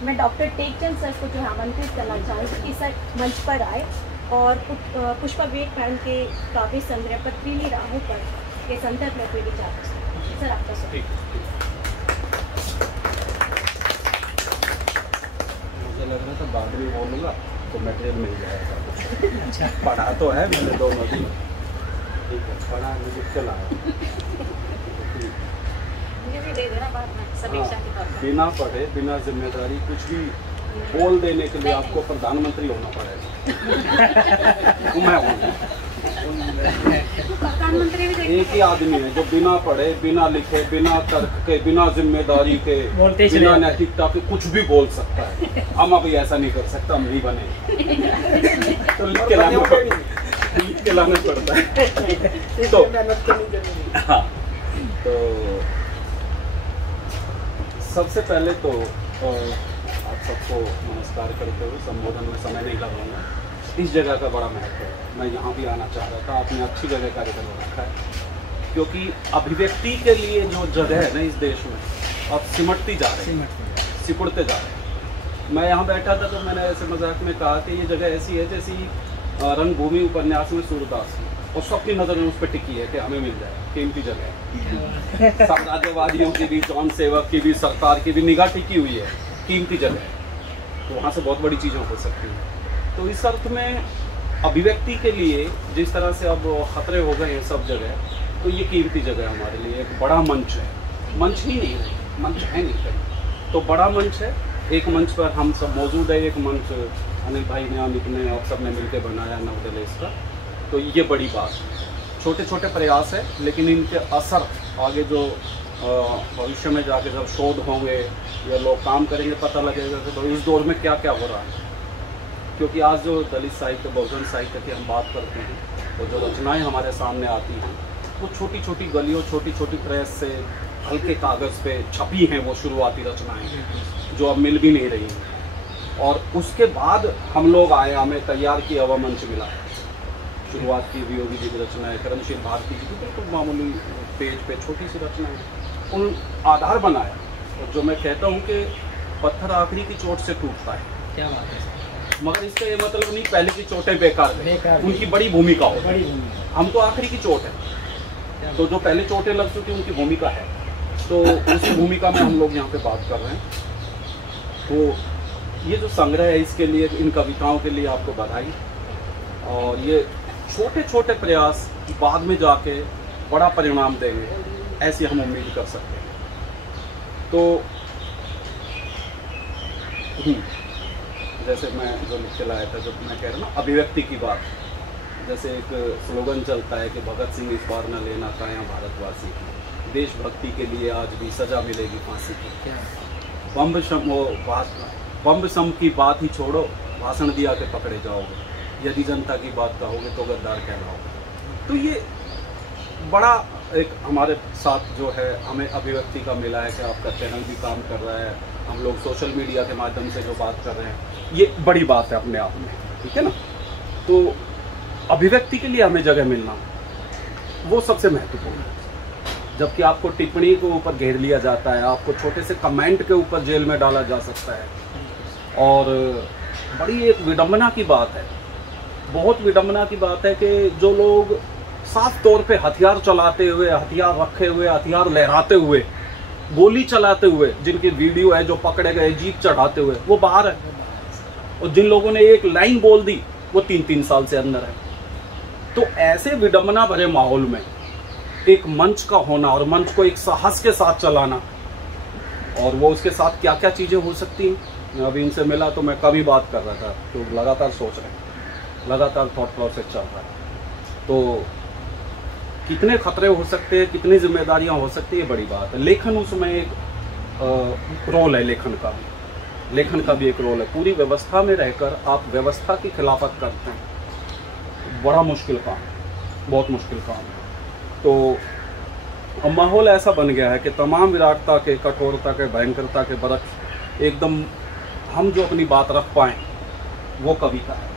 मैं doctor Tekchand sir को जो है आमंत्रित करना चाहूँगी कि सर मंच पर आए और पुष्पा विवेक मैडम के काव्य संग्रह पथरीली राहों पर के संदर्भ में कोई विचार सर आपका सर। मुझे लग रहा था बाद में बोलूँगा तो मटेरियल मिल जाएगा। पढ़ा तो है मैंने दोनों दिन, ठीक है, पढ़ा मुझे चला मुझे भी दे देना बाद में समीक्षा के तौर पर। बिना पढ़े बिना जिम्मेदारी कुछ भी बोल देने के लिए आपको प्रधानमंत्री होना पड़ेगा। मैं हूँ प्रधानमंत्री भी एक ही आदमी है जो बिना पढ़े बिना लिखे बिना तर्क के बिना जिम्मेदारी के बिना नैतिकता के कुछ भी बोल सकता है। हम अभी ऐसा नहीं कर सकता, हम नहीं बने तो लिख के लाना पड़ता है। तो हाँ, तो सबसे पहले तो आप सबको नमस्कार करते हुए संबोधन में समय नहीं लगाऊंगा। इस जगह का बड़ा महत्व है, मैं यहाँ भी आना चाह रहा था, आपने अच्छी जगह कार्यक्रम रखा है, क्योंकि अभिव्यक्ति के लिए जो जगह है ना इस देश में अब सिमटती जा रही है, सिकुड़ते जा रहे हैं। मैं यहाँ बैठा था तो मैंने ऐसे मजाक में कहा कि ये जगह ऐसी है जैसी रंगभूमि उपन्यास में सूरदास और सबकी नज़र उस पर टिकी है कि हमें मिल जाए, कीमती जगह है। साम्राज्यवादियों की भी, जौन सेवक की भी, सरकार की भी निगाह टिकी हुई है, कीमती जगह है, तो वहाँ से बहुत बड़ी चीज़ें हो सकती हैं। तो इस अर्थ में अभिव्यक्ति के लिए जिस तरह से अब खतरे हो गए हैं सब जगह, तो ये कीमती जगह हमारे लिए एक बड़ा मंच है। मंच ही नहीं है, मंच है नहीं कहीं, तो बड़ा मंच है। एक मंच पर हम सब मौजूद है, एक मंच अनिल भाई ने, अमित ने और सब ने मिलकर बनाया नवोदय का, तो ये बड़ी बात है। छोटे छोटे प्रयास है, लेकिन इनके असर आगे जो भविष्य में जाके जब शोध होंगे या लोग काम करेंगे पता लगेगा कि तो इस दौर में क्या क्या हो रहा है। क्योंकि आज जो दलित साहित्य, बहुजन साहित्य की हम बात करते हैं, तो जो रचनाएं हमारे सामने आती हैं वो छोटी छोटी गलियों, छोटी छोटी प्रेस से हल्के कागज़ पे छपी हैं वो शुरुआती रचनाएं जो अब मिल भी नहीं रही हैं। और उसके बाद हम लोग आए, हमें तैयार किया हुआ मंच मिला। शुरुआत की वियोगी जी की रचनाएं, कर्मशील भारती जी की बिल्कुल मामूली पेज पे छोटी सी रचनाएं, उन आधार बनाया। और जो मैं कहता हूँ कि पत्थर आखिरी की चोट से टूटता है, क्या बात है, मगर इसका ये मतलब नहीं पहले की चोटें बेकार है, उनकी बड़ी भूमिका हो। हम तो आखिरी की चोट है, तो जो पहले चोटें लग चुकी उनकी भूमिका है, तो उसी भूमिका में हम लोग यहाँ पे बात कर रहे हैं। तो ये जो संग्रह है इसके लिए, इन कविताओं के लिए आपको बधाई। और ये छोटे छोटे प्रयास बाद में जाके बड़ा परिणाम देंगे, ऐसी हम उम्मीद कर सकते हैं। तो जैसे मैं जो लिख के लाया था, जब मैं कह रहा हूँ ना अभिव्यक्ति की बात, जैसे एक स्लोगन चलता है कि भगत सिंह इस बार न लेना काया भारतवासी की, देशभक्ति के लिए आज भी सजा मिलेगी फांसी की। बम्ब सम की बात ही छोड़ो, भाषण दिया के पकड़े जाओगे, यदि जनता की बात कहोगे तो गद्दार कहलाओगे। तो ये बड़ा एक हमारे साथ जो है हमें अभिव्यक्ति का मिला है कि आपका चैनल भी काम कर रहा है, हम लोग सोशल मीडिया के माध्यम से जो बात कर रहे हैं, ये बड़ी बात है अपने आप में, ठीक है ना। तो अभिव्यक्ति के लिए हमें जगह मिलना वो सबसे महत्वपूर्ण है। जबकि आपको टिप्पणी के ऊपर घेर लिया जाता है, आपको छोटे से कमेंट के ऊपर जेल में डाला जा सकता है। और बड़ी एक विडंबना की बात है, बहुत विडंबना की बात है कि जो लोग साफ तौर पे हथियार चलाते हुए, हथियार रखे हुए, हथियार लहराते हुए, गोली चलाते हुए, जिनकी वीडियो है, जो पकड़े गए जीप चढ़ाते हुए, वो बाहर है। और जिन लोगों ने एक लाइन बोल दी वो 3-3 साल से अंदर है। तो ऐसे विडंबना भरे माहौल में एक मंच का होना और मंच को एक साहस के साथ चलाना, और वो उसके साथ क्या क्या चीज़ें हो सकती हैं। अभी इनसे मिला तो मैं कम ही बात कर रहा था, तो लगातार सोच रहे हैं, लगातार थॉट प्रोसेस चल रहा है। तो कितने खतरे हो सकते हैं, कितनी जिम्मेदारियां हो सकती है, बड़ी बात है। लेखन उसमें एक रोल है, लेखन का भी एक रोल है। पूरी व्यवस्था में रहकर आप व्यवस्था की खिलाफत करते हैं, बड़ा मुश्किल काम है, बहुत मुश्किल काम है। तो अब माहौल ऐसा बन गया है कि तमाम विराटता के, कठोरता के, भयंकरता के बरक्स एकदम हम जो अपनी बात रख पाएँ वो कविता है।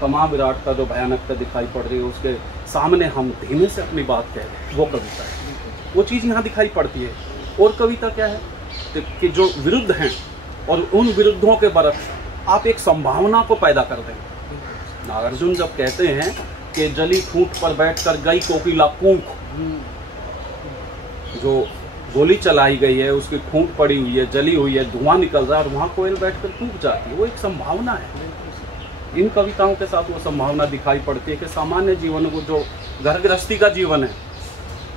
तमाम विराटता जो भयानकता दिखाई पड़ रही है उसके सामने हम धीमे से अपनी बात कह रहे हैं, वो कविता है। वो चीज़ यहाँ दिखाई पड़ती है। और कविता क्या है कि जो विरुद्ध हैं और उन विरुद्धों के बरक्स आप एक संभावना को पैदा कर देंगे। नागार्जुन जब कहते हैं कि जली ठूंठ पर बैठकर गई कोकिला कूक, जो गोली चलाई गई है उसकी ठूंठ पड़ी हुई है, जली हुई है, धुआं निकल रहा है और वहां कोयल बैठकर कूक जाती है, वो एक संभावना है। इन कविताओं के साथ वो संभावना दिखाई पड़ती है कि सामान्य जीवन को, जो घर गृहस्थी का जीवन है,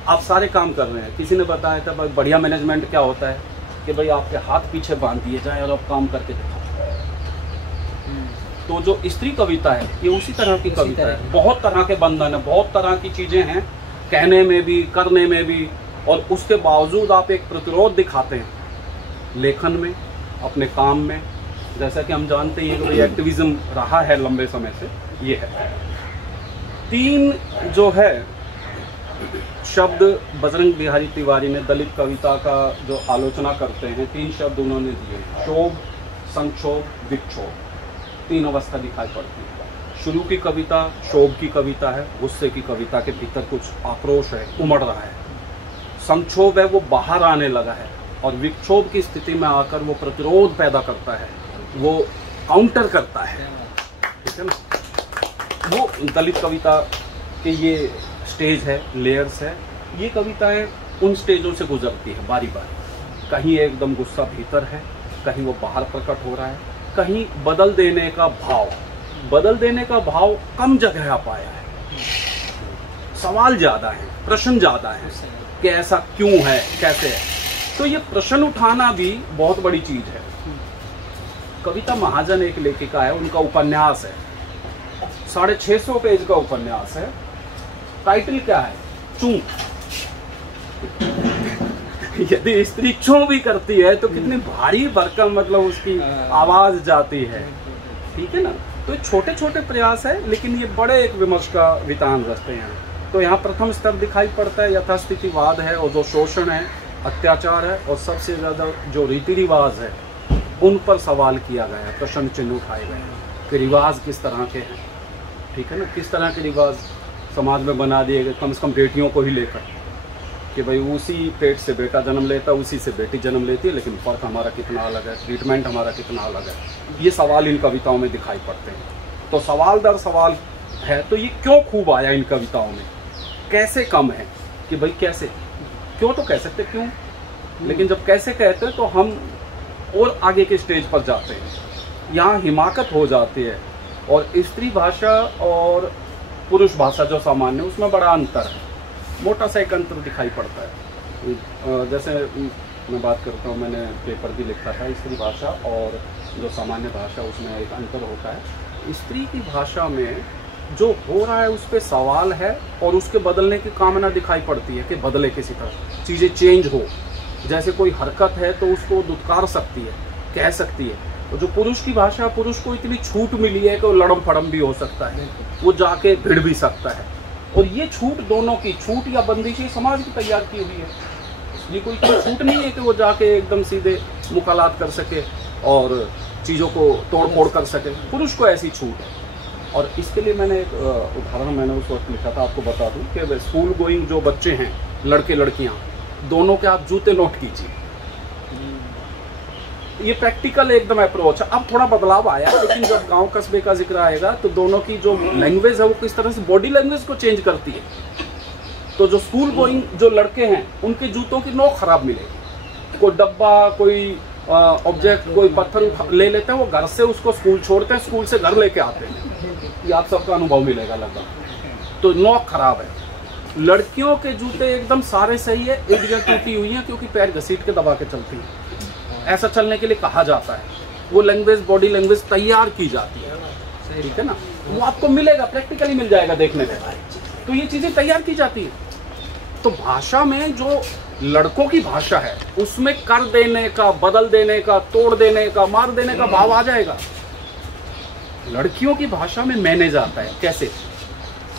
आप सारे काम कर रहे हैं। किसी ने बताया था भाई बढ़िया मैनेजमेंट क्या होता है कि भाई आपके हाथ पीछे बांध दिए जाए और आप काम करके दिखाओ। तो जो स्त्री कविता है ये उसी तरह की कविता है। बहुत तरह के बंधन है, बहुत तरह की चीजें हैं, कहने में भी, करने में भी, और उसके बावजूद आप एक प्रतिरोध दिखाते हैं लेखन में, अपने काम में। जैसा कि हम जानते हैं कि एक्टिविज्म रहा है लंबे समय से, ये है। 3 जो है शब्द बजरंग बिहारी तिवारी ने दलित कविता का जो आलोचना करते हैं, 3 शब्द उन्होंने दिए, क्षोभ, संक्षोभ, विक्षोभ। 3 अवस्था दिखाई पड़ती है। शुरू की कविता क्षोभ की कविता है, गुस्से की कविता के भीतर कुछ आक्रोश है, उमड़ रहा है। संक्षोभ है, वो बाहर आने लगा है, और विक्षोभ की स्थिति में आकर वो प्रतिरोध पैदा करता है, वो काउंटर करता है, ठीक है ना। वो दलित कविता के ये स्टेज है, लेयर्स है। ये कविताएं उन स्टेजों से गुजरती है बारी बारी। कहीं एकदम गुस्सा भीतर है, कहीं वो बाहर प्रकट हो रहा है, कहीं बदल देने का भाव कम जगह आ पाया है, सवाल ज्यादा है, प्रश्न ज्यादा है कि ऐसा क्यों है, कैसे है। तो ये प्रश्न उठाना भी बहुत बड़ी चीज है। कविता महाजन एक लेखिका है, उनका उपन्यास है, 650 पेज का उपन्यास है। टाइटल क्या है? चूं। यदि स्त्री चूं भी करती है तो कितनी भारी भरकम, मतलब उसकी आवाज जाती है, ठीक है ना। तो छोटे छोटे प्रयास है, लेकिन ये बड़े एक विमर्श का वितान रचते हैं। तो यहाँ प्रथम स्तर दिखाई पड़ता है, यथास्थितिवाद है, और जो शोषण है, अत्याचार है, और सबसे ज्यादा जो रीति रिवाज है उन पर सवाल किया गया है, प्रश्न चिन्ह उठाए गए हैं कि रिवाज किस तरह के हैं, ठीक है ना। किस तरह के रिवाज समाज में बना दिए गए, कम से कम बेटियों को ही लेकर, कि भाई उसी पेट से बेटा जन्म लेता है, उसी से बेटी जन्म लेती है, लेकिन फर्क हमारा कितना अलग है, ट्रीटमेंट हमारा कितना अलग है। ये सवाल इन कविताओं में दिखाई पड़ते हैं। तो सवाल दर सवाल है। तो ये क्यों खूब आया इन कविताओं में, कैसे कम है कि भाई कैसे, क्यों तो कह सकते क्यों, लेकिन जब कैसे कहते हैं तो हम और आगे के स्टेज पर जाते हैं, यहाँ हिमाकत हो जाती है। और स्त्री भाषा और पुरुष भाषा जो सामान्य, उसमें बड़ा अंतर है, मोटा सा एक अंतर दिखाई पड़ता है। जैसे मैं बात करता हूँ, मैंने पेपर भी लिखा था, स्त्री भाषा और जो सामान्य भाषा, उसमें एक अंतर होता है। स्त्री की भाषा में जो हो रहा है उस पर सवाल है, और उसके बदलने की कामना दिखाई पड़ती है कि बदले, किसी तरह चीज़ें चेंज हो। जैसे कोई हरकत है तो उसको दुत्कार सकती है, कह सकती है। तो जो पुरुष की भाषा, पुरुष को इतनी छूट मिली है कि वो लड़म फड़म भी हो सकता है, वो जाके भिड़ भी सकता है। और ये छूट, दोनों की छूट या बंदिश समाज की तैयार की हुई है। ये कोई छूट नहीं है कि वो जाके एकदम सीधे मुकालात कर सके और चीज़ों को तोड़ फोड़ कर सके। पुरुष को ऐसी छूट है। और इसके लिए मैंने एक उदाहरण मैंने उस वक्त लिखा था, आपको बता दूं कि स्कूल गोइंग जो बच्चे हैं, लड़के लड़कियां, दोनों के आप जूते नोट कीजिए। ये प्रैक्टिकल एकदम अप्रोच है। अब थोड़ा बदलाव आया, लेकिन जब गांव कस्बे का जिक्र आएगा तो दोनों की जो लैंग्वेज है वो किस तरह से बॉडी लैंग्वेज को चेंज करती है। तो जो स्कूल गोइंग जो लड़के हैं, उनके जूतों की नोक खराब मिलेगी। कोई डब्बा, कोई ऑब्जेक्ट, कोई पत्थर ले लेते हैं, वो घर से उसको स्कूल छोड़ते हैं, स्कूल से घर लेके आते हैं। ये आप सबका अनुभव मिलेगा लगभग। तो नोक खराब है। लड़कियों के जूते एकदम सारे सही है, एक जगह टूटी हुई है क्योंकि पैर घसीट के दबा के चलती है। ऐसा चलने के लिए कहा जाता है। वो लैंग्वेज, बॉडी लैंग्वेज तैयार की जाती है, ठीक है ना। वो आपको मिलेगा, प्रैक्टिकली मिल जाएगा देखने में। तो ये चीजें तैयार की जाती है। तो भाषा में जो लड़कों की भाषा है, उसमें कर देने का, बदल देने का, तोड़ देने का, मार देने का भाव आ जाएगा। लड़कियों की भाषा में मैनेज आता है। कैसे?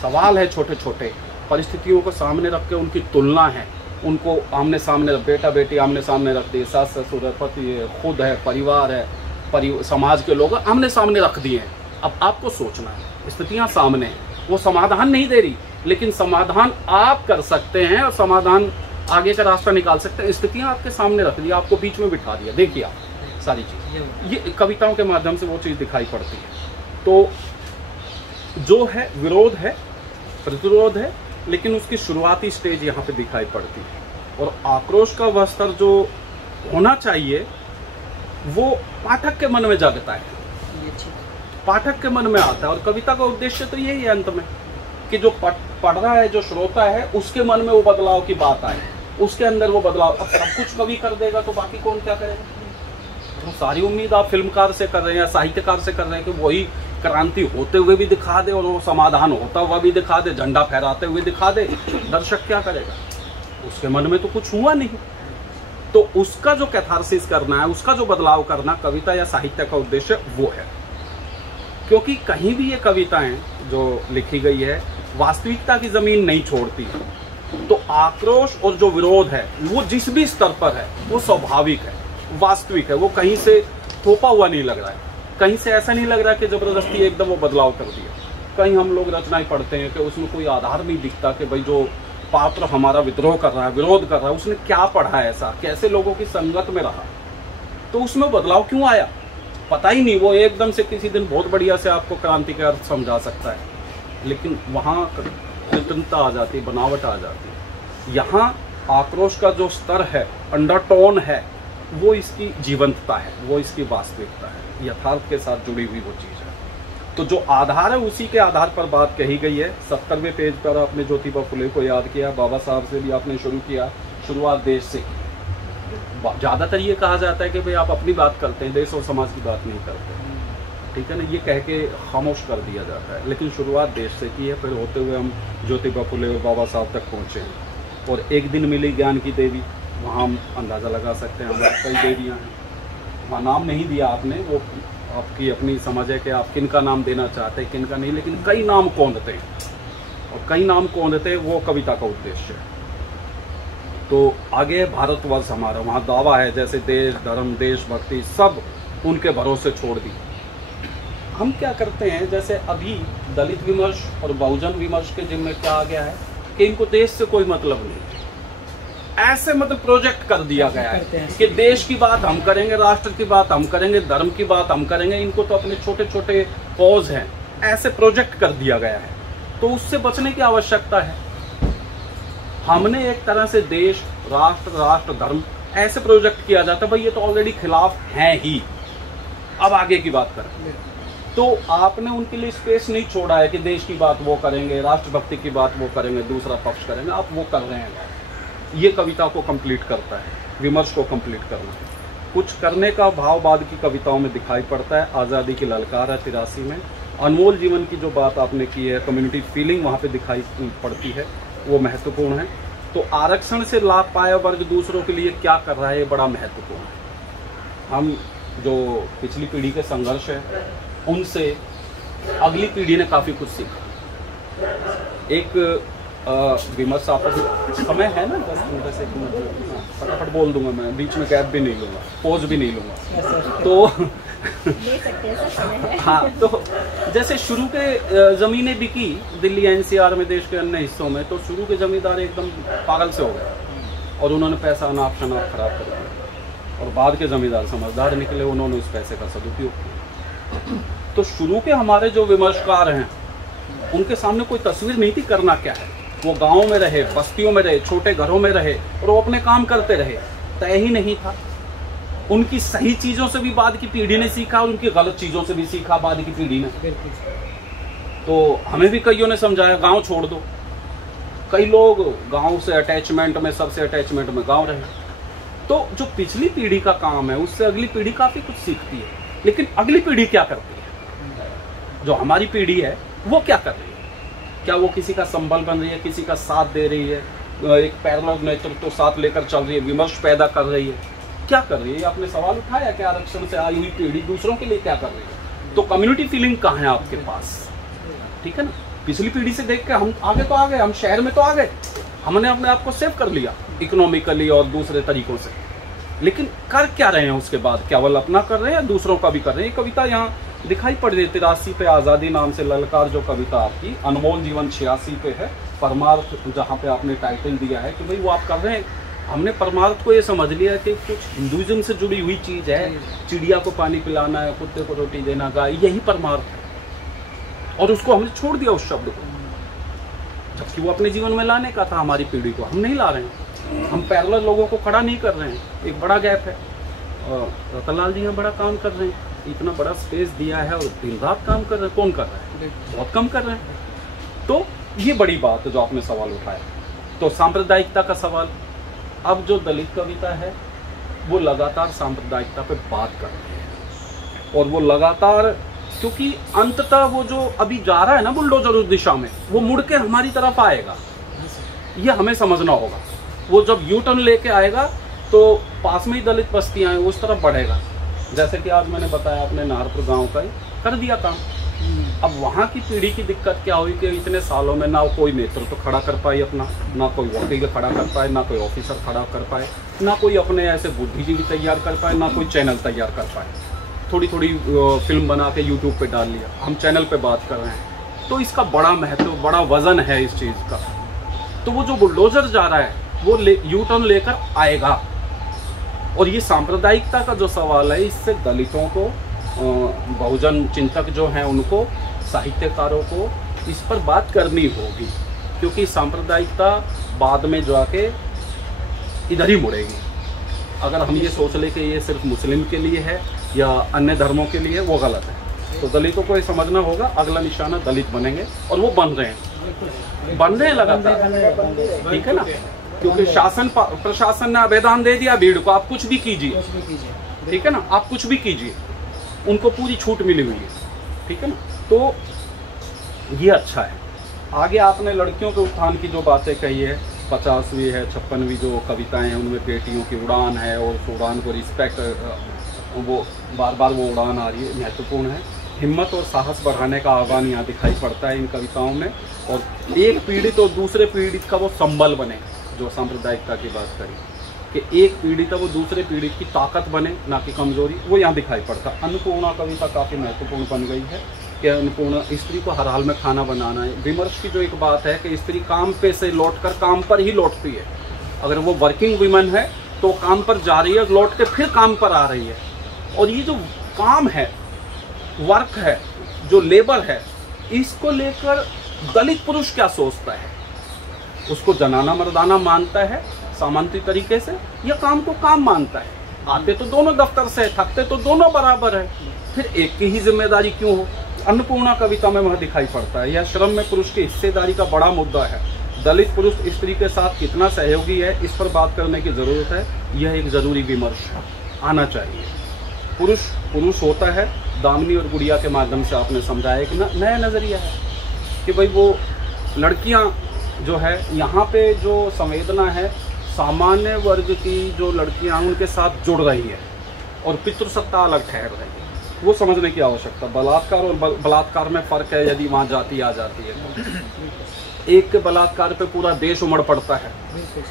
सवाल है छोटे छोटे, परिस्थितियों को सामने रख के उनकी तुलना है, उनको आमने सामने, बेटा बेटी आमने सामने रख दिए, सास ससुर है, पति है, खुद है, परिवार है, समाज के लोग आमने सामने रख दिए हैं। अब आपको सोचना है, स्थितियां सामने हैं, वो समाधान नहीं दे रही, लेकिन समाधान आप कर सकते हैं और समाधान आगे का रास्ता निकाल सकते हैं। स्थितियां आपके सामने रख दी, आपको बीच में बिठा दिया, देखिए आप सारी चीज़ ये कविताओं के माध्यम से वो चीज़ दिखाई पड़ती है। तो जो है विरोध है, प्रतिरोध है, लेकिन उसकी शुरुआती स्टेज यहाँ पे दिखाई पड़ती है। और आक्रोश का वह स्तर जो होना चाहिए वो पाठक के मन में जागता है, पाठक के मन में आता है। और कविता का उद्देश्य तो यही है अंत में कि जो पढ़ रहा है, जो श्रोता है, उसके मन में वो बदलाव की बात आए, उसके अंदर वो बदलाव। अब सब कुछ कवि कर देगा तो बाकी कौन क्या करेगा? तो सारी उम्मीद आप फिल्मकार से कर रहे हैं या साहित्यकार से कर रहे हैं कि वही क्रांति होते हुए भी दिखा दे और वो समाधान होता हुआ भी दिखा दे, झंडा फहराते हुए दिखा दे। दर्शक क्या करेगा? उसके मन में तो कुछ हुआ नहीं। तो उसका जो कैथारसिस करना है, उसका जो बदलाव करना, कविता या साहित्य का उद्देश्य वो है। क्योंकि कहीं भी ये कविताएं जो लिखी गई है वास्तविकता की जमीन नहीं छोड़ती। तो आक्रोश और जो विरोध है वो जिस भी स्तर पर है वो स्वाभाविक है, वास्तविक है, वो कहीं से थोपा हुआ नहीं लग रहा है, कहीं से ऐसा नहीं लग रहा है कि जबरदस्ती एकदम वो बदलाव कर दिया। कहीं हम लोग रचनाएं पढ़ते हैं कि उसमें कोई आधार नहीं दिखता कि भाई जो पात्र हमारा विद्रोह कर रहा है, विरोध कर रहा है, उसने क्या पढ़ा है ऐसा, कैसे लोगों की संगत में रहा, तो उसमें बदलाव क्यों आया पता ही नहीं। वो एकदम से किसी दिन बहुत बढ़िया से आपको क्रांति का अर्थ समझा सकता है, लेकिन वहाँ कृत्रिमता आ जाती है, बनावट आ जाती है। यहाँ आक्रोश का जो स्तर है, अंडरटोन है, वो इसकी जीवंतता है, वो इसकी वास्तविकता है, यथार्थ के साथ जुड़ी हुई वो चीज़ है। तो जो आधार है उसी के आधार पर बात कही गई है। 70वें पेज पर आपने ज्योतिबा फुले को याद किया, बाबा साहब से भी आपने शुरू किया, शुरुआत देश से की। ज़्यादातर ये कहा जाता है कि भाई आप अपनी बात करते हैं, देश और समाज की बात नहीं करते, ठीक है ना, ये कह के खामोश कर दिया जाता है। लेकिन शुरुआत देश से की है, फिर होते हुए हम ज्योतिबा फुले और बाबा साहब तक पहुँचे हैं। और एक दिन मिली ज्ञान की देवी, वहाँ हम अंदाज़ा लगा सकते हैं हमारे कई देवियाँ हैं। वहाँ नाम नहीं दिया आपने, वो आपकी अपनी समझ है कि आप किन का नाम देना चाहते हैं, किन का नहीं, लेकिन कई नाम कौंधते हैं, और कई नाम कौंधते वो कविता का उद्देश्य है। तो आगे भारतवर्ष हमारा, वहाँ दावा है जैसे देश, धर्म, देशभक्ति सब उनके भरोसे छोड़ दी। हम क्या करते हैं, जैसे अभी दलित विमर्श और बहुजन विमर्श के जिम्मे क्या आ गया है कि इनको देश से कोई मतलब नहीं, ऐसे मतलब प्रोजेक्ट कर दिया गया है कि देश की बात हम करेंगे, राष्ट्र की बात हम करेंगे, धर्म की बात हम करेंगे, इनको तो अपने छोटे छोटे कॉज हैं, ऐसे प्रोजेक्ट कर दिया गया है। तो उससे बचने की आवश्यकता है। हमने एक तरह से देश, राष्ट्र, धर्म ऐसे प्रोजेक्ट किया जाता है, भाई ये तो ऑलरेडी खिलाफ हैं ही, अब आगे की बात करें। तो आपने उनके लिए स्पेस नहीं छोड़ा है कि देश की बात वो करेंगे, राष्ट्रभक्ति की बात वो करेंगे, दूसरा पक्ष करेंगे, आप वो कर रहे हैं। ये कविता को कंप्लीट करता है, विमर्श को कंप्लीट करना है। कुछ करने का भाव बाद की कविताओं में दिखाई पड़ता है। आज़ादी की ललकार है 83 में, अनमोल जीवन की जो बात आपने की है, कम्युनिटी फीलिंग वहाँ पे दिखाई पड़ती है, वो महत्वपूर्ण है। तो आरक्षण से लाभ पाया वर्ग दूसरों के लिए क्या कर रहा है, ये बड़ा महत्वपूर्ण है। हम जो पिछली पीढ़ी के संघर्ष है उनसे अगली पीढ़ी ने काफ़ी कुछ सीखा। एक विमर्श आप समय है ना 10 मिनट से, फटाफट बोल दूंगा मैं, बीच में गैप भी नहीं लूँगा, पोज भी नहीं लूँगा। तो ले सकते हैं सर, समय है। हाँ, तो जैसे शुरू के ज़मीनें बिकी दिल्ली एनसीआर में, देश के अन्य हिस्सों में, तो शुरू के जमींदार एकदम पागल से हो गए और उन्होंने पैसा अनाप शनाप खराब कर दिया, और बाद के जमींदार समझदार निकले, उन्होंने उस पैसे का सदुपयोग किया। तो शुरू के हमारे जो विमर्शकार हैं उनके सामने कोई तस्वीर नहीं थी करना क्या है। वो गाँव में रहे, बस्तियों में रहे, छोटे घरों में रहे और वो अपने काम करते रहे, तय ही नहीं था। उनकी सही चीज़ों से भी बाद की पीढ़ी ने सीखा, उनकी गलत चीज़ों से भी सीखा बाद की पीढ़ी ने। तो हमें भी कईयों ने समझाया गांव छोड़ दो, कई लोग गांव से अटैचमेंट में, सबसे अटैचमेंट में गांव रहे। तो जो पिछली पीढ़ी का काम है उससे अगली पीढ़ी काफ़ी कुछ सीखती है, लेकिन अगली पीढ़ी क्या करती है, जो हमारी पीढ़ी है वो क्या कर रही है? क्या वो किसी का संबल बन रही है, किसी का साथ दे रही है, एक पैरेलल नेतृत्व तो साथ लेकर चल रही है, विमर्श पैदा कर रही है, क्या कर रही है? आपने सवाल उठाया कि आरक्षण से आई हुई पीढ़ी दूसरों के लिए क्या कर रही है? तो कम्युनिटी फीलिंग कहाँ है आपके पास? ठीक है ना, पिछली पीढ़ी से देख के हम आगे तो आ गए, हम शहर में तो आ गए, हमने अपने आप को सेव कर लिया इकोनॉमिकली और दूसरे तरीकों से, लेकिन कर क्या रहे हैं उसके बाद? केवल अपना कर रहे हैं, दूसरों का भी कर रहे हैं। ये कविता यहाँ दिखाई पड़ रही है 83 पे, आज़ादी नाम से ललकार जो कविता आपकी, अनमोल जीवन 86 पे है, परमार्थ जहाँ पे आपने टाइटल दिया है कि भाई वो आप कर रहे हैं, हमने परमार्थ को ये समझ लिया कि कुछ हिंदुइज्म से जुड़ी हुई चीज़ है, चिड़िया को पानी पिलाना है, कुत्ते को रोटी देना, गाय, यही परमार्थ है। और उसको हमने छोड़ दिया उस शब्द को, जबकि वो अपने जीवन में लाने का था हमारी पीढ़ी को। हम नहीं ला रहे हैं, हम पैरेलल लोगों को खड़ा नहीं कर रहे हैं, एक बड़ा गैप है। और रतनलाल जी यहाँ बड़ा काम कर रहे हैं, इतना बड़ा स्पेस दिया है और दिन रात काम कर रहे हैं। कौन कर रहा है? बहुत कम कर रहे हैं। तो ये बड़ी बात है जो आपने सवाल उठाया। तो सांप्रदायिकता का सवाल, अब जो दलित कविता है वो लगातार सांप्रदायिकता पे बात कर रही है, और वो लगातार, क्योंकि अंततः वो जो अभी जा रहा है ना बुलडोजर उस दिशा में, वो मुड़ के हमारी तरफ आएगा, ये हमें समझना होगा। वो जब यू टर्न लेके आएगा तो पास में ही दलित बस्तियां हैं, उस तरफ बढ़ेगा। जैसे कि आज मैंने बताया अपने नाहरपुर गांव का ही कर दिया काम। अब वहाँ की पीढ़ी की दिक्कत क्या हुई कि इतने सालों में ना कोई नेतृत्व तो खड़ा कर पाई अपना, ना कोई वकील खड़ा कर पाए, ना कोई ऑफिसर खड़ा कर पाए, ना कोई अपने ऐसे बुद्धिजीवी तैयार कर पाए, ना कोई चैनल तैयार कर पाए। थोड़ी थोड़ी फिल्म बना के यूट्यूब पे डाल लिया, हम चैनल पे बात कर रहे हैं। तो इसका बड़ा महत्व, बड़ा वजन है इस चीज़ का। तो वो जो बुलडोजर जा रहा है वो यू टर्न लेकर आएगा। और ये सांप्रदायिकता का जो सवाल है, इससे दलितों को, बहुजन चिंतक जो हैं उनको, साहित्यकारों को इस पर बात करनी होगी, क्योंकि सांप्रदायिकता बाद में जाके इधर ही मुड़ेगी। अगर हम ये सोच ले कि ये सिर्फ मुस्लिम के लिए है या अन्य धर्मों के लिए, वो गलत है। तो दलितों को ये समझना होगा, अगला निशाना दलित बनेंगे, और वो बन रहे हैं, बन रहे हैं लगातार, ठीक है ना। क्योंकि शासन प्रशासन ने आवेदन दे दिया भीड़ को, आप कुछ भी कीजिए, ठीक है ना, आप कुछ भी कीजिए, उनको पूरी छूट मिली हुई है, ठीक है ना। तो ये अच्छा है। आगे आपने लड़कियों के उत्थान की जो बातें कही है, 50वीं है, 56वीं जो कविताएं हैं उनमें बेटियों की उड़ान है, और उस उड़ान को रिस्पेक्ट, वो बार बार वो उड़ान आ रही है, महत्वपूर्ण है। हिम्मत और साहस बढ़ाने का आह्वान यहाँ दिखाई पड़ता है इन कविताओं में, और एक पीड़ित और दूसरे पीड़ित का वो संबल बने, जो सांप्रदायिकता की बात करी कि एक पीड़ित वो दूसरे पीड़ित की ताकत बने, ना कि कमजोरी, वो यहाँ दिखाई पड़ता। अन्नपूर्णा कविता काफ़ी महत्वपूर्ण बन गई है कि अन्नपूर्णा स्त्री को हर हाल में खाना बनाना है। विमर्श की जो एक बात है कि स्त्री काम पे से लौटकर काम पर ही लौटती है। अगर वो वर्किंग वुमेन है तो काम पर जा रही है, लौट के फिर काम पर आ रही है। और ये जो काम है, वर्क है, जो लेबर है, इसको लेकर दलित पुरुष क्या सोचता है? उसको जनाना मर्दाना मानता है सामान्य तरीके से, या काम को काम मानता है? आते तो दोनों दफ्तर से, थकते तो दोनों बराबर है, फिर एक की ही जिम्मेदारी क्यों हो? अन्नपूर्णा कविता में वह दिखाई पड़ता है। यह श्रम में पुरुष की हिस्सेदारी का बड़ा मुद्दा है। दलित पुरुष स्त्री के साथ कितना सहयोगी है, इस पर बात करने की जरूरत है। यह एक जरूरी विमर्श आना चाहिए। पुरुष पुरुष होता है, दामिनी और गुड़िया के माध्यम से आपने समझाया एक नया नजरिया है कि भाई वो लड़कियां जो है, यहाँ पे जो संवेदना है सामान्य वर्ग की जो लड़कियां उनके साथ जुड़ रही है, और पितृसत्ता अलग ठहर रही है, वो समझने की आवश्यकता। बलात्कार और बलात्कार में फ़र्क है, यदि वहाँ जाति आ जाती है तो। एक के बलात्कार पे पूरा देश उमड़ पड़ता है,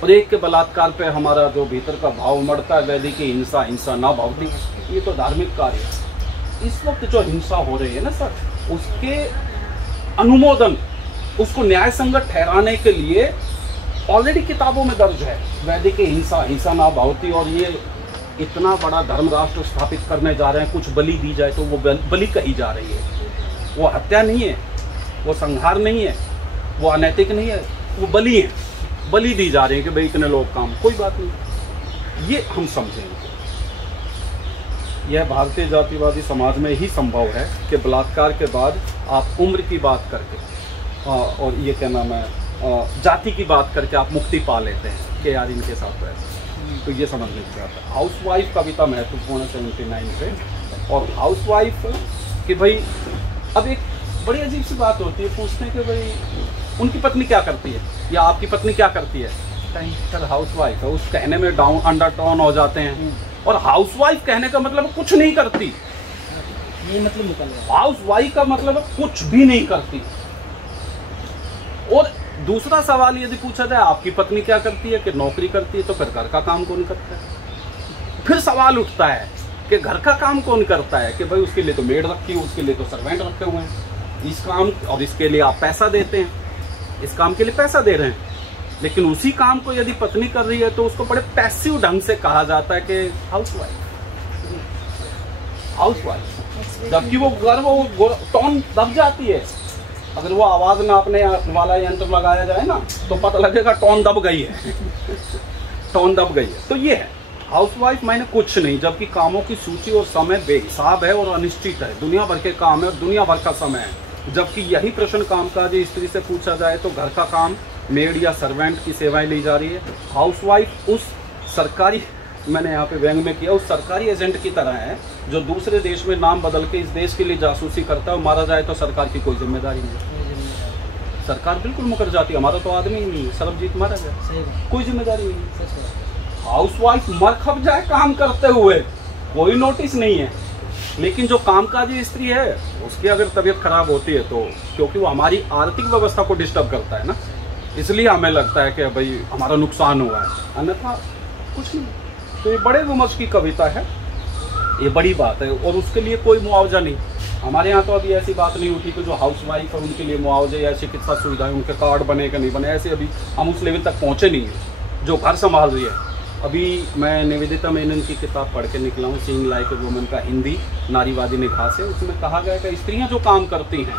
और एक के बलात्कार पे हमारा जो भीतर का भाव उमड़ता है, वैदिक की हिंसा, हिंसा ना भावती, ये तो धार्मिक कार्य है। इस वक्त जो हिंसा हो रही है ना सर, उसके अनुमोदन, उसको न्याय संगत ठहराने के लिए ऑलरेडी किताबों में दर्ज है, वैदिक की हिंसा, हिंसा ना भावती। और ये इतना बड़ा धर्म राष्ट्र स्थापित करने जा रहे हैं, कुछ बलि दी जाए तो वो बलि कही जा रही है। वो हत्या नहीं है, वो संहार नहीं है, वो अनैतिक नहीं है, वो बलि है, बलि दी जा रही है कि भाई इतने लोग काम, कोई बात नहीं। ये हम समझेंगे। यह भारतीय जातिवादी समाज में ही संभव है कि बलात्कार के बाद आप उम्र की बात करके और ये क्या नाम है, जाति की बात करके आप मुक्ति पा लेते हैं कि यार इनके साथ ऐसा। तो ये समझने की बात है। हाउसवाइफ कविता महत्वपूर्ण है 79 पे। और हाउसवाइफ कि भाई अब एक बड़ी अजीब सी बात होती है, पूछते हैं कि भाई उनकी पत्नी क्या करती है या आपकी पत्नी क्या करती है, सर हाउसवाइफ है। उस कहने में डाउन अंडर टर्न हो जाते हैं। और हाउसवाइफ कहने का मतलब कुछ नहीं करती, ये मतलब निकल रहा है। हाउसवाइफ का मतलब कुछ भी नहीं करती। और दूसरा सवाल यदि पूछा जाए आपकी पत्नी क्या करती है, कि नौकरी करती है, तो फिर घर का काम कौन करता है? फिर सवाल उठता है कि घर का काम कौन करता है, कि भाई उसके लिए तो मेड रखी हो, उसके लिए तो सर्वेंट रखे हुए हैं, इस काम और इसके लिए आप पैसा देते हैं, इस काम के लिए पैसा दे रहे हैं, लेकिन उसी काम को यदि पत्नी कर रही है तो उसको बड़े पैसिव ढंग से कहा जाता है कि हाउसवाइफ, जबकि वो टोन दब जाती है। अगर वो आवाज नापने वाला यंत्र लगाया जाए ना तो पता लगेगा टोन दब गई है टोन दब गई है। तो ये है हाउसवाइफ, मैंने कुछ नहीं, जबकि कामों की सूची और समय बेहिसाब है और अनिश्चित है, दुनिया भर के काम है और दुनिया भर का समय है। जबकि यही प्रश्न कामकाजी स्त्री से पूछा जाए तो घर का काम मेड या सर्वेंट की सेवाएं ली जा रही है। हाउसवाइफ उस सरकारी, मैंने यहाँ पे व्यंग में किया, उस सरकारी एजेंट की तरह है जो दूसरे देश में नाम बदल के इस देश के लिए जासूसी करता है। मारा जाए तो सरकार की कोई जिम्मेदारी नहीं, सरकार बिल्कुल मुकर जाती है। हमारा तो आदमी ही नहीं है, सरबजीत मारा जाए, कोई जिम्मेदारी नहीं। हाउसवाइफ मर खप जाए काम करते हुए, कोई नोटिस नहीं है। लेकिन जो कामकाजी स्त्री है उसकी अगर तबीयत खराब होती है तो, क्योंकि वो हमारी आर्थिक व्यवस्था को डिस्टर्ब करता है ना, इसलिए हमें लगता है कि भाई हमारा नुकसान हुआ है, अन्यथा कुछ नहीं। तो ये बड़े विमर्श की कविता है, ये बड़ी बात है और उसके लिए कोई मुआवजा नहीं। हमारे यहाँ तो अभी ऐसी बात नहीं उठी कि जो हाउसवाइफ है उनके लिए मुआवजे या चिकित्सा सुविधाएं, उनके कार्ड बने कि नहीं बने, ऐसे अभी हम उस लेवल तक पहुँचे नहीं है जो घर संभाल रही है। अभी मैं निवेदिता मेनन की किताब पढ़ के निकला हूँ, सीइंग लाइक ए वुमन का हिंदी नारीवादी निगाह से। उसमें कहा गया कि स्त्रियाँ जो काम करती हैं,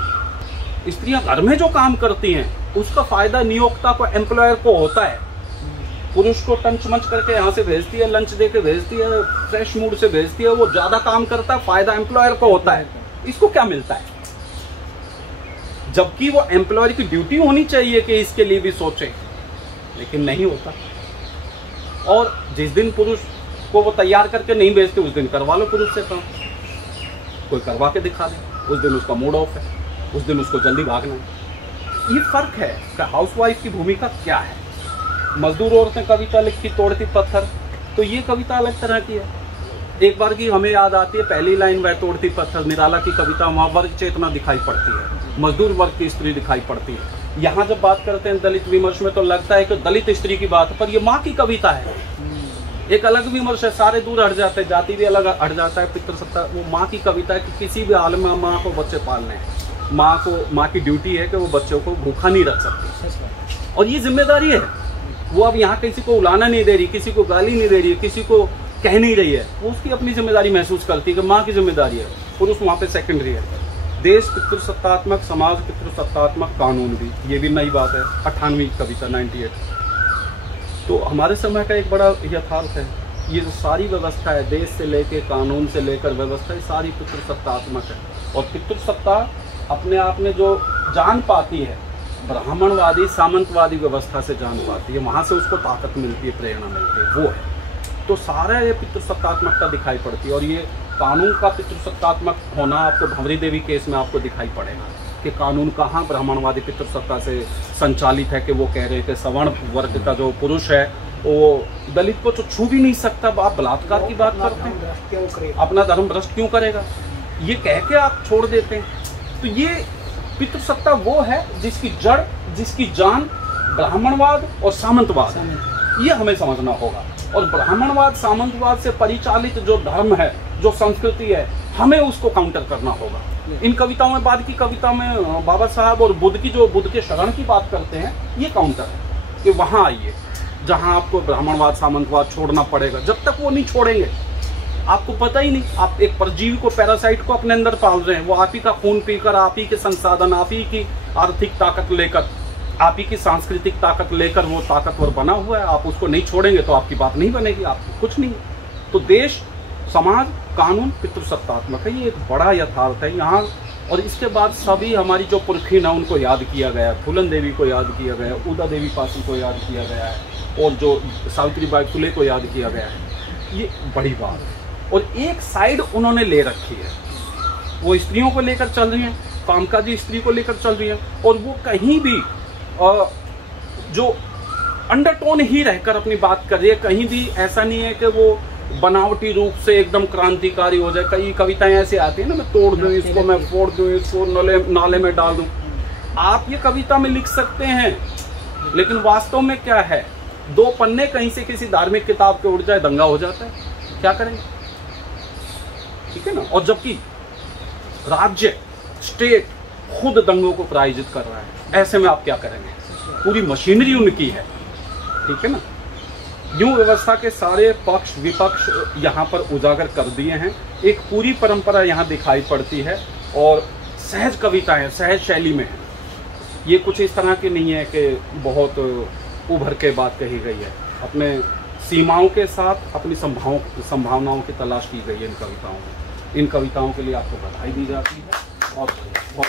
स्त्रियाँ घर में जो काम करती हैं, उसका फायदा नियोक्ता को, एम्प्लॉयर को होता है। पुरुष को टंच मंच करके यहाँ से भेजती है, लंच दे के भेजती है, फ्रेश मूड से भेजती है, वो ज्यादा काम करता है, फायदा एम्प्लॉयर को होता है। इसको क्या मिलता है? जबकि वो एम्प्लॉयर की ड्यूटी होनी चाहिए कि इसके लिए भी सोचे, लेकिन नहीं होता। और जिस दिन पुरुष को वो तैयार करके नहीं भेजते उस दिन करवा लो पुरुष से काम, कोई करवा के दिखा दे, उस दिन उसका मूड ऑफ है, उस दिन उसको जल्दी भागना है। ये फर्क है कि हाउसवाइफ की भूमिका क्या है। मजदूर औरतें कविता लिखी तोड़ती पत्थर, तो ये कविता अलग तरह की है। एक बार की हमें याद आती है पहली लाइन, वह तोड़ती पत्थर, निराला की कविता, वहाँ वर्ग चेतना दिखाई पड़ती है, मजदूर वर्ग की स्त्री दिखाई पड़ती है। यहाँ जब बात करते हैं दलित विमर्श में तो लगता है कि दलित स्त्री की बात, पर ये माँ की कविता है। एक अलग विमर्श है, सारे दूर हट जाते हैं, जाति भी अलग हट जाता है, पितृसत्ता। वो माँ की कविता है कि किसी भी हाल में माँ को बच्चे पालने हैं, माँ की ड्यूटी है कि वो बच्चों को भूखा नहीं रख सकती, और ये जिम्मेदारी है। वो अब यहाँ किसी को उलाना नहीं दे रही, किसी को गाली नहीं दे रही है, किसी को कह नहीं रही है, वो उसकी अपनी जिम्मेदारी महसूस करती है कि माँ की जिम्मेदारी है। पुरुष वहाँ पे सेकेंडरी है। देश पितृसत्तात्मक, समाज पितृसत्तात्मक, कानून भी, ये भी नई बात है। 98वीं कविता 98। तो हमारे समय का एक बड़ा यथार्थ है, ये जो सारी व्यवस्था है, देश से लेके कानून से लेकर व्यवस्था, ये सारी पितृसत्तात्मक है। और पितृसत्ता अपने आप में जो जान पाती है, ब्राह्मणवादी सामंतवादी व्यवस्था से जान पाती है, वहाँ से उसको ताकत मिलती है, प्रेरणा मिलती है, वो है। तो सारा ये पितृसत्तात्मकता दिखाई पड़ती है। और ये कानून का पितृसत्तात्मक होना आपको भंवरी देवी केस में आपको दिखाई पड़ेगा कि कानून कहाँ ब्राह्मणवादी पितृसत्ता से संचालित है, कि वो कह रहे हैं कि सवर्ण वर्ग का जो पुरुष है वो दलित को तो छू भी नहीं सकता। आप बलात्कार की बात करते हैं, अपना धर्म भ्रष्ट क्यों करेगा, ये कह के आप छोड़ देते हैं। तो ये पितृसत्ता वो है जिसकी जड़, जिसकी जान ब्राह्मणवाद और सामंतवाद है, ये हमें समझना होगा। और ब्राह्मणवाद सामंतवाद से परिचालित जो धर्म है, जो संस्कृति है, हमें उसको काउंटर करना होगा। इन कविताओं में, बाद की कविता में बाबा साहब और बुद्ध की, जो बुद्ध के शरण की बात करते हैं, ये काउंटर है कि वहाँ आइए जहाँ आपको ब्राह्मणवाद सामंतवाद छोड़ना पड़ेगा। जब तक वो नहीं छोड़ेंगे, आपको पता ही नहीं, आप एक परजीवी को, पैरासाइट को अपने अंदर पाल रहे हैं। वो आप ही का खून पीकर, आप ही के संसाधन, आप ही की आर्थिक ताकत लेकर, आप ही की सांस्कृतिक ताकत लेकर वो ताकतवर बना हुआ है। आप उसको नहीं छोड़ेंगे तो आपकी बात नहीं बनेगी, आपको कुछ नहीं। तो देश, समाज, कानून पितृसत्तात्मक है, ये एक बड़ा यथार्थ है यहाँ। और इसके बाद सभी हमारी जो पुरखीन है उनको याद किया गया, फूलन देवी को याद किया गया, उदा देवी पासी को याद किया गया है, और जो सावित्रीबाई फुले को याद किया गया है। ये बड़ी बात है। और एक साइड उन्होंने ले रखी है, वो स्त्रियों को लेकर चल रही हैं, कामकाजी स्त्री को लेकर चल रही हैं, और वो कहीं भी जो अंडरटोन ही रहकर अपनी बात कर रही है। कहीं भी ऐसा नहीं है कि वो बनावटी रूप से एकदम क्रांतिकारी हो जाए। कई कविताएं ऐसे आती है ना, मैं तोड़ दूं इसको, मैं फोड़ दूं इसको, नाले में डाल दूं। आप ये कविता में लिख सकते हैं, लेकिन वास्तव में क्या है, 2 पन्ने कहीं से किसी धार्मिक किताब के उड़ जाए, दंगा हो जाता है, क्या करेंगे, ठीक है ना। और जबकि राज्य, स्टेट खुद दंगों को प्रायोजित कर रहा है, ऐसे में आप क्या करेंगे। पूरी मशीनरी उनकी है, ठीक है ना। यूं व्यवस्था के सारे पक्ष विपक्ष यहाँ पर उजागर कर दिए हैं। एक पूरी परंपरा यहाँ दिखाई पड़ती है और सहज कविताएं सहज शैली में है। ये कुछ इस तरह की नहीं है कि बहुत उभर के बात कही गई है। अपने सीमाओं के साथ अपनी संभावनाओं की तलाश की गई है इन कविताओं में। इन कविताओं के लिए आपको बधाई दी जाती है और बहुत